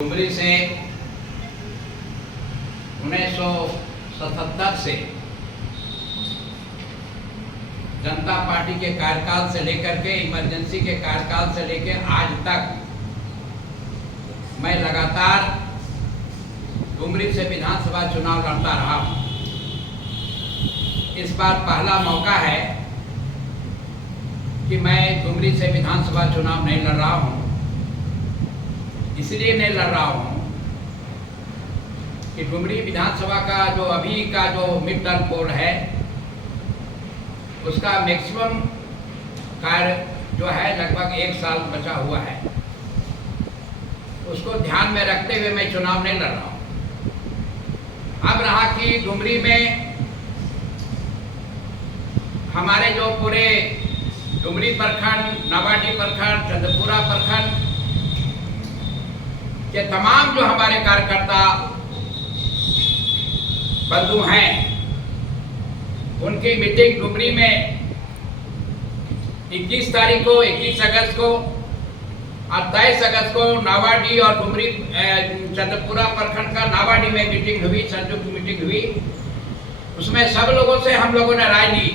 डुमरी से 1977 से जनता पार्टी के कार्यकाल से लेकर के इमरजेंसी के कार्यकाल से लेकर आज तक मैं लगातार डुमरी से विधानसभा चुनाव लड़ता रहा हूं। इस बार पहला मौका है कि मैं डुमरी से विधानसभा चुनाव नहीं लड़ रहा हूं। इसलिए नहीं लड़ रहा हूं कि डुमरी विधानसभा का जो अभी का जो मिड टर्म पोल है उसका मैक्सिमम कार्य जो है लगभग 1 साल बचा हुआ है। उसको ध्यान में रखते हुए मैं चुनाव नहीं लड़ रहा हूं। अब रहा कि डुमरी में हमारे जो पूरे डुमरी प्रखंड, नावाडीह प्रखंड, चंद्रपुरा प्रखंड के तमाम जो हमारे कार्यकर्ता बंधु हैं उनकी मीटिंग डुमरी में 21 तारीख को, 21 अगस्त को और 23 अगस्त को नावाडीह और डुमरी चंद्रपुरा प्रखंड का नावाडीह में मीटिंग हुई, संयुक्त मीटिंग हुई। उसमें सब लोगों से हम लोगों ने राय ली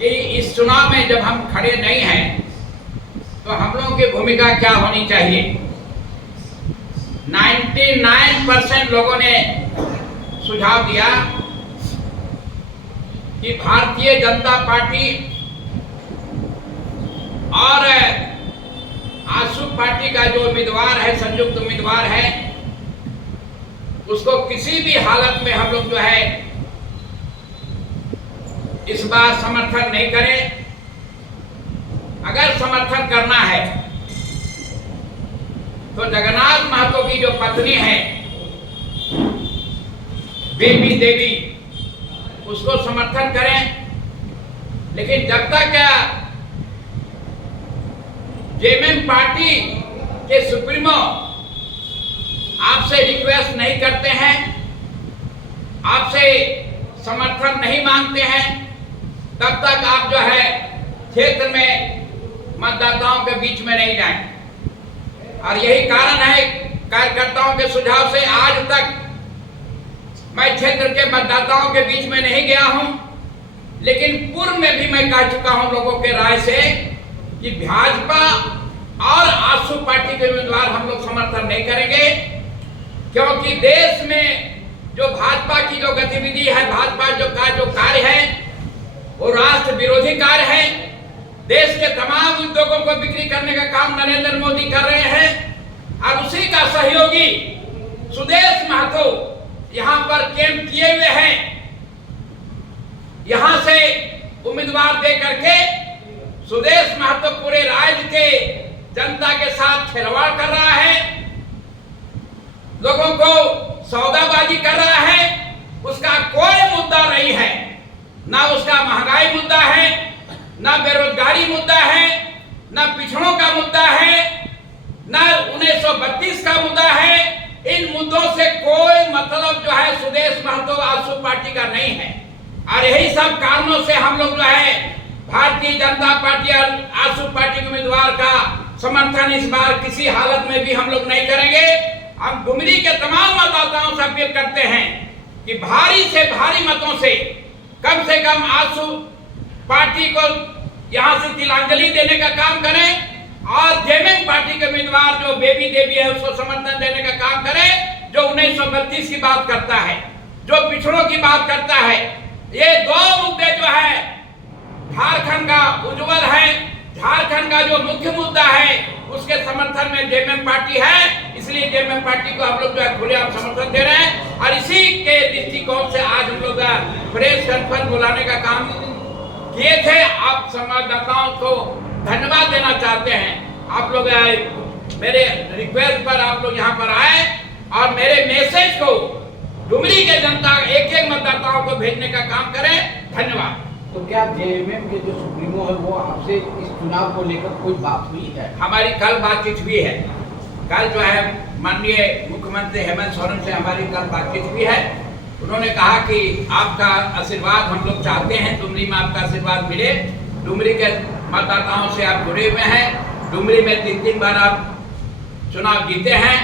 कि इस चुनाव में जब हम खड़े नहीं हैं तो हम लोगों की भूमिका क्या होनी चाहिए। 99% लोगों ने सुझाव दिया कि भारतीय जनता पार्टी और आजसू पार्टी का जो उम्मीदवार है, संयुक्त उम्मीदवार है, उसको किसी भी हालत में हम लोग जो है इस बार समर्थन नहीं करें। अगर समर्थन करना है तो जगन्नाथ महतो की जो पत्नी है बेबी देवी, उसको समर्थन करें। लेकिन जब तक जेएमएम पार्टी के सुप्रीमो आपसे रिक्वेस्ट नहीं करते हैं, आपसे समर्थन नहीं मांगते हैं, तब तक आप जो है क्षेत्र में मतदाताओं के बीच में नहीं जाएं। और यही कारण है कार्यकर्ताओं के सुझाव से आज तक मैं क्षेत्र के मतदाताओं के बीच में नहीं गया हूं। लेकिन पूर्व में भी मैं कह चुका हूं लोगों के राय से कि भाजपा और आजसू पार्टी के उम्मीदवार हम लोग समर्थन नहीं करेंगे, क्योंकि देश में जो भाजपा की जो गतिविधि है, भाजपा जो कार्य है वो राष्ट्र विरोधी कार्य है। देश के तमाम उद्योगों को बिक्री करने का काम नरेंद्र मोदी कर रहे हैं और उसी का सहयोगी सुदेश महतो यहां पर कैंप किए हुए हैं। यहां से उम्मीदवार दे करके सुदेश महतो पूरे राज्य के जनता के साथ खिलवाड़ कर रहा है, लोगों को सौदाबाजी कर रहा है। उसका कोई मुद्दा नहीं है, ना उसका महंगाई मुद्दा है, ना बेरोजगारी मुद्दा है, ना पिछड़ों का मुद्दा है, ना 1932 का मुद्दा है। इन मुद्दों से कोई मतलब जो है सुदेश महतो आजसू पार्टी का नहीं है। और यही सब कारणों से हम लोग जो है भारतीय जनता पार्टी और आजसू पार्टी के उम्मीदवार का समर्थन इस बार किसी हालत में भी हम लोग नहीं करेंगे। हम डुमरी के तमाम मतदाताओं से अपील करते हैं कि भारी से भारी मतों से कम आजसू पार्टी को यहां से तिलांजलि देने का काम करें और जेएमएम पार्टी के उम्मीदवार जो बेबी देवी है उसको समर्थन देने का काम करें, जो 1932 की बात करता है, जो पिछड़ों की बात करता है। ये दो मुद्दे जो है झारखंड का उज्जवल है, झारखंड का जो मुख्य मुद्दा है उसके समर्थन में जेएमएम पार्टी है। इसलिए जेएमएम पार्टी को हम लोग जो है खुलेआम समर्थन दे रहे हैं और इसी के दृष्टिकोण से आज हम लोग प्रेस कॉन्फ्रेंस बुलाने का काम किए थे। आप संवाददाताओं को धन्यवाद देना चाहते हैं। आप लोग मेरे रिक्वेस्ट पर आप लोग यहाँ पर आए और मेरे मैसेज को डुमरी के जनता एक मतदाताओं को भेजने का काम करें। धन्यवाद। तो क्या जेएमएम के जो सुप्रीमो है वो आपसे इस चुनाव को लेकर कोई बात हुई है? हमारी कल बातचीत हुई है। कल जो है माननीय मुख्यमंत्री हेमंत सोरेन से हमारी कल बातचीत हुई है। उन्होंने कहा कि आपका आशीर्वाद हम लोग चाहते हैं, डुमरी में आपका आशीर्वाद मिले। डुमरी के मतदाताओं से आप जुड़े हुए हैं, डुमरी में 3 बार आप चुनाव जीते हैं